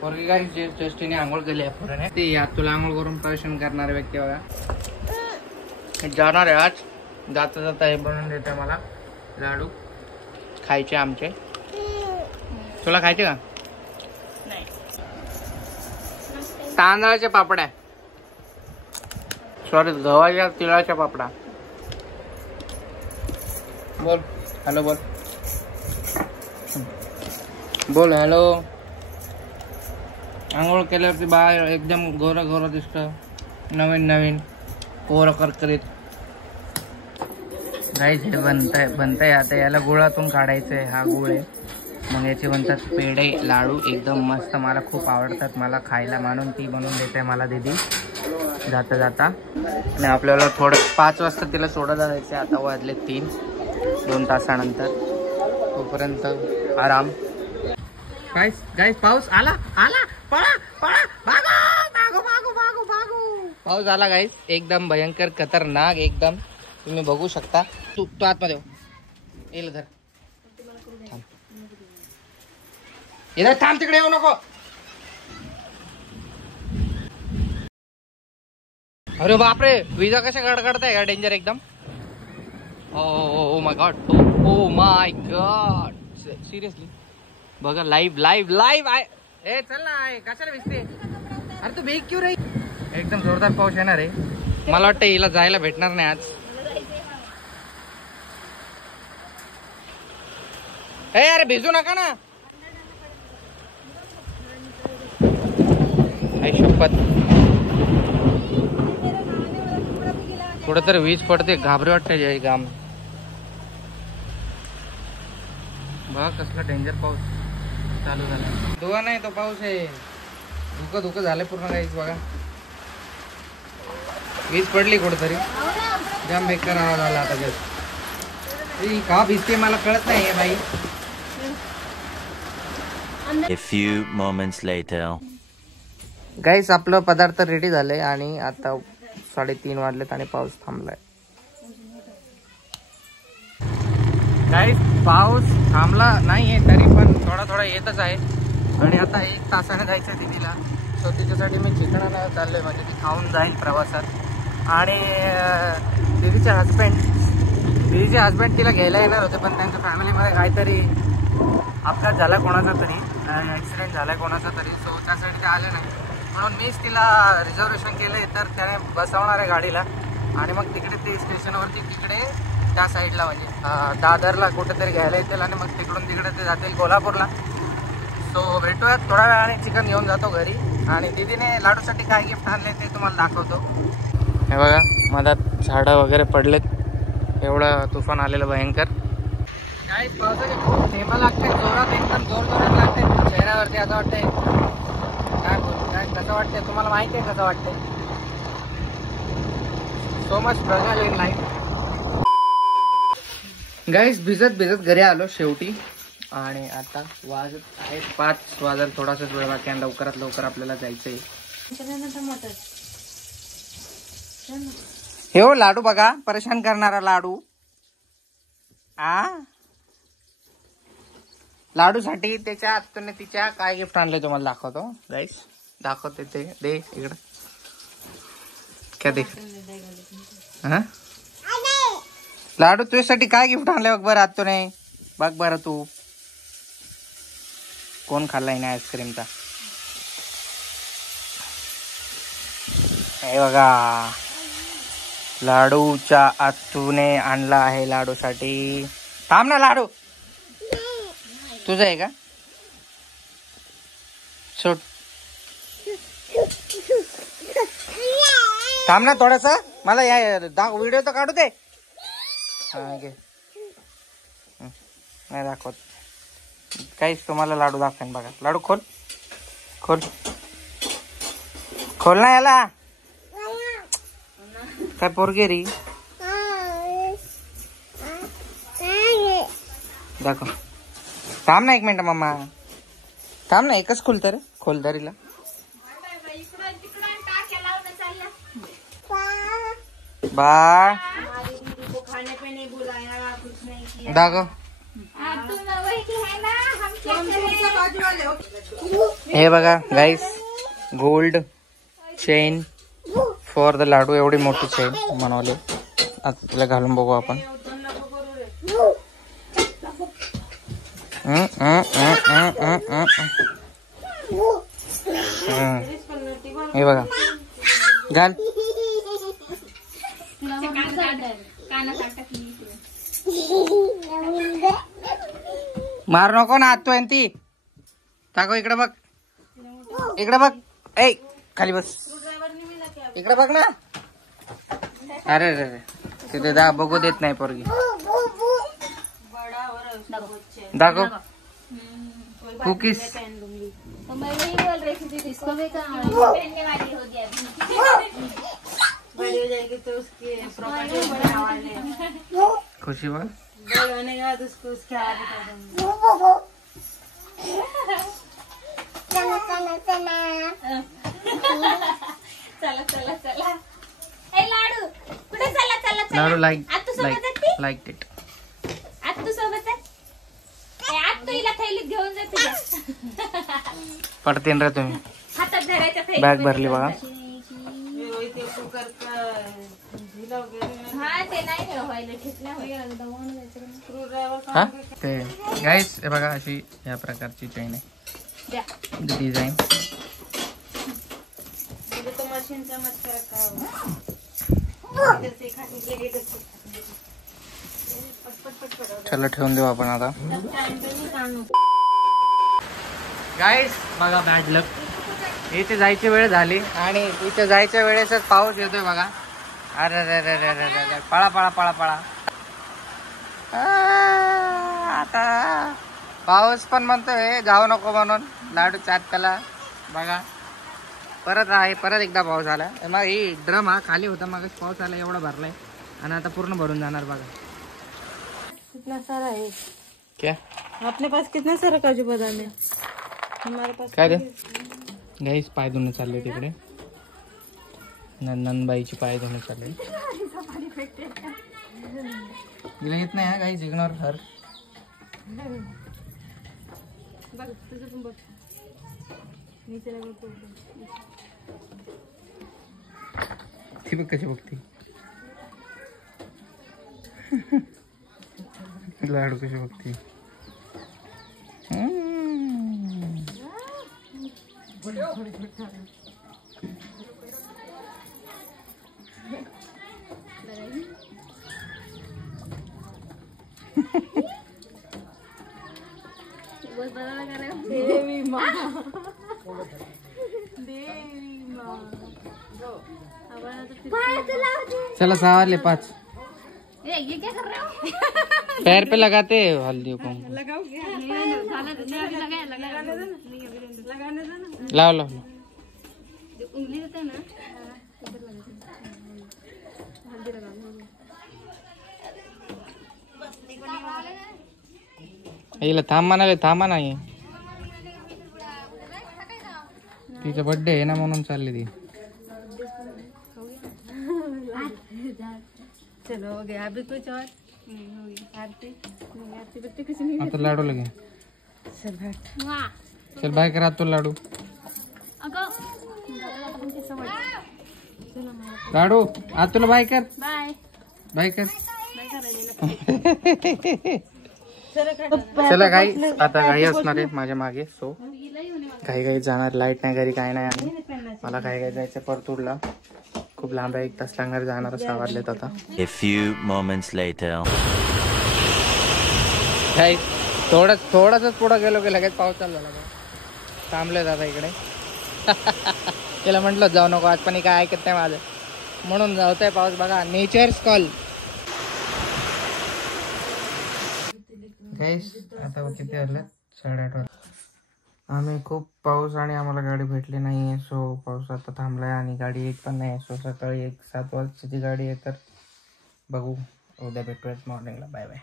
पोरगी काय टेस्टीने आंघोळ केली आहे पोराने. ती यात तुला आंघोळ करून प्रवेशन करणारे व्यक्ती बघा जाणार आहे आज. जाता जाता हे बनवून देते मला लाडू खायचे आमचे. तुला खायचे का? तांदळाच्या पापड्या, सॉरी गव्हाच्या तिळाच्या पापडा. बोल हॅलो, बोल बोल हॅलो. आंघोळ केल्यावरती बाहेर एकदम गोरा गोरा दिसत, नवीन नवीन पोरं करकरीत. गाईस हे बनतंय आता. याला गुळातून काढायचंय. हा गुळ आहे. मग याचे बनतात पेढे लाडू एकदम मस्त. मला खूप आवडतात मला खायला, म्हणून ती बनवून देते मला दीदी जाता जाता. आणि आपल्याला थोडं 5 वाजता तिला सोडायला जायचं. आता वाजले 3, 2 तासानंतर. तोपर्यंत आराम. गाईस पाऊस आला आला. पळा पळा, भागो भागो भागो भागो भागो. पाऊस आला गाईस, एकदम भयंकर खतरनाक एकदम. तुम्ही बघू शकता. तू आतमध्ये येईल घर. थांब इधर थांब, तिकडे येऊ नको. अरे बापरे, विजा कशा गडगडताय का? डेंजर एकदम. Oh my God, oh my God, seriously बघा. लाईव्ह लाईव्ह लाईव्ह आहे. ए चल ना, आहे कशाला भिजते? अरे तू भेग क्यों रही? एकदम जोरदार पाऊस येणार आहे. मला वाटतं हिला जायला भेटणार नाही आज. ए अरे भिजू नका ना. शपथ, कुठेतरी वीज पडते, घाबरे वाटते जय गाम. बघा कसला डेंजर पाऊस चालू झाला. धुवा नाही तो पाऊस आहे. धुकं झालंय पूर्ण काहीच. बघा वीज पडली कुठेतरी. जाम बेकार आवाज आला आता. जस्ट का भिजते मला कळत नाही बाई. A few moments later. गाईस आपलं पदार्थ रेडी झाले आणि आता 3:30 वाजलेत आणि पाऊस थांबलाय. गाईस पाऊस थांबला नाहीये तरी पण थोडा थोडा येतच आहे. आणि आता 1 तासाने जायचं दीदीला. सो तिच्यासाठी मी चिकन आणायला चाललोय. म्हणजे ती खाऊन जाईल प्रवासात. आणि दीदीचे हस्बंड तिला घ्यायला येणार होते, पण त्यांच्या फॅमिलीमध्ये काहीतरी अपघात झाला कोणाचा तरी, ॲक्सिडेंट झाला कोणाचा तरी. सो त्यासाठी ते आले नाही. म्हणून मीच तिला रिझर्वेशन केले. तर त्याने बसवणार आहे गाडीला आणि मग तिकडे ते स्टेशनवरती तिकडे त्या साईडला म्हणजे दादरला कुठेतरी घ्यायला येतील आणि मग तिकडून तिकडे ते जातील कोल्हापूरला. सो भेटूयात थोड्या वेळाने. चिकन घेऊन जातो घरी आणि दीदीने लाडूसाठी काय गिफ्ट आणले ते तुम्हाला दाखवतो. हे बघा मधात झाडं वगैरे पडलेत. एवढं तुफान आलेलं भयंकर. काय पावसाने खूप थेंब लागते जोरात, एकदम जोरात लागते चेहऱ्यावरती. असं वाटतंय काय बोलू, काय कसं वाटतंय तुम्हाला माहिती आहे कसं वाटतंय. So much struggle in life. Guys भिजत घरी आलो शेवटी. आणि आता वाजत आहे 5 वाजायला थोडासाच वेळ बाकी आहे. लवकरात लवकर आपल्याला जायचंय. हे हो लाडू बघा, परेशान करणारा लाडू. लाडूसाठी त्याच्या आत्तूने तिच्या काय गिफ्ट आणलंय तुम्हाला दाखवतो. गाईस दाखवते ते. दे इकडं. क्या देख लाडू तुझ्यासाठी काय गिफ्ट आणलंय बघ बरं आत्तूने. बघ बरं तू कोण खाल्लाय ना आईस्क्रीमचा. हे बघा लाडूच्या आत्तूने आणला आहे लाडूसाठी. थांब ना लाडू, तुझं आहे का? सोड, थांब ना थोडस. मला या व्हिडिओ तर काढू दे. हा घे. नाही दाखवत काहीच. तुम्हाला लाडू दाखवेन बघा. लाडू खोल खोल खोल ना याला. काय पोरगे री दाखव. थांब ना 1 मिनिट मम्मा. थांब ना, एकच खोल तर खोल दरीला. बाळ दाखव. हे बघा गाईस, गोल्ड चेन फॉर द लाडू. एवढी मोठी चेन बनवली. आता तिला घालून बघू आपण. हे बघा, घाल. मार नको ना, आतो ती टाको. इकडे बघ, इकडे बघ. ए खाली बस, इकडे बघ ना. अरे रे रे, तिथे बघू देत नाही पोरगी. दाखव कुकीज. मैं वही बोल रही थी इसको भी पहनने वाली होगी अभी। बड़ी हो जाएगी तो उसकी प्रॉपर्टी वाले खुशी बोल. बड़े होने के बाद उसको उसके आगे कर दूंगी। चला चला चला. ए लाडू कुठे चला चला चला. लाडू लाईक आत्तू सोबत आहे. Like it. आत्तू सोबत आहे. आत्तू हिला थैलीत घेऊन जाते. पडतीन रे तुम्ही. हातात धरायच्या थैलीत. बॅग भरली बघा. हा ते नाही व्हायला ठेकल्या हा ते गाईस, हे बघा अशी या प्रकारची चेन आहे. डिझाईन तो मशीनचा मत फरक काय. चला ठेवून देऊ आपण आता. गाईस बघा, बॅड लक. इथे जायची वेळ झाली आणि इथे जायच्या वेळेसच पाऊस येतोय बघा. अरे रे रे रे रे रे, पळा पळा पळा पळा. आता पाऊस पण म्हणतोय जाऊ नको म्हणून. लाडू चाटकाला बघा. परत आहे, परत एकदा पाऊस आला. मग ही ड्रम हा खाली होता, मग पाऊस आला एवढा भरलाय आणि आता पूर्ण भरून जाणार बघा. कितना सारा है. क्या अपने पास कितना सारा काजू बदाम है. हमारे पास काय रे गाईस, पाय धुणे चालले तिकडे. नंदनबाईची पाय धुणे चालले. तिला येत नाही हा गाईस, इग्नोर हर. ती बघ कशी बघती. लाडू कशी बघती. देवी माँ. देवी माँ. चला 6 वाले 5. ये क्या कर रहे हो. पैर पे लगाते हल्दी को. लगाओ क्या. लगाने दो ना. लाओ लाओ. उंगली देते ना. हल्दी लगा. हिला थांब म्हणाले, थांबा नाही. तिचा बर्थडे आहे ना म्हणून चालली ती. चलो हो गया. अभी कुछ और. हो गया. आरती बत्ती कुछ नहीं. आता लाडू लगे. चल बैठ. चल बाय करा तो लाडू. लाडू आज तुला बाय कर. बाय बाय कर. चला घाई, आता घाई असणार आहे माझ्या मागे. सो घाई घाई जाणार. लाईट नाही घरी, काय नाही. आणि मला घाई घाई जायचं परतूरला. खूप लांब आहे, 1 तास लागणार जाणार. 6 वाजलेत आता. A few moments later. घाई थोडंसंच पुढं गेलो की लगेच पाऊस चालू झाला. थांबले दादा इकडे. तिला म्हटलं जाऊ नको आज, पण काय ऐकत नाही माझं, म्हणून जाऊताय पाऊस बघा. Nature's call. गाईस आता किती वाजले, 8:30 वाजले. आम्ही खूप पाऊस आणि आम्हाला गाडी भेटली नाही आहे. सो पाऊस आता थांबलाय आणि गाडी येत पण नाही. सो सकाळी 7 वाजताची गाडी आहे. तर बघू, उद्या भेटूयात मॉर्निंगला. Bye bye.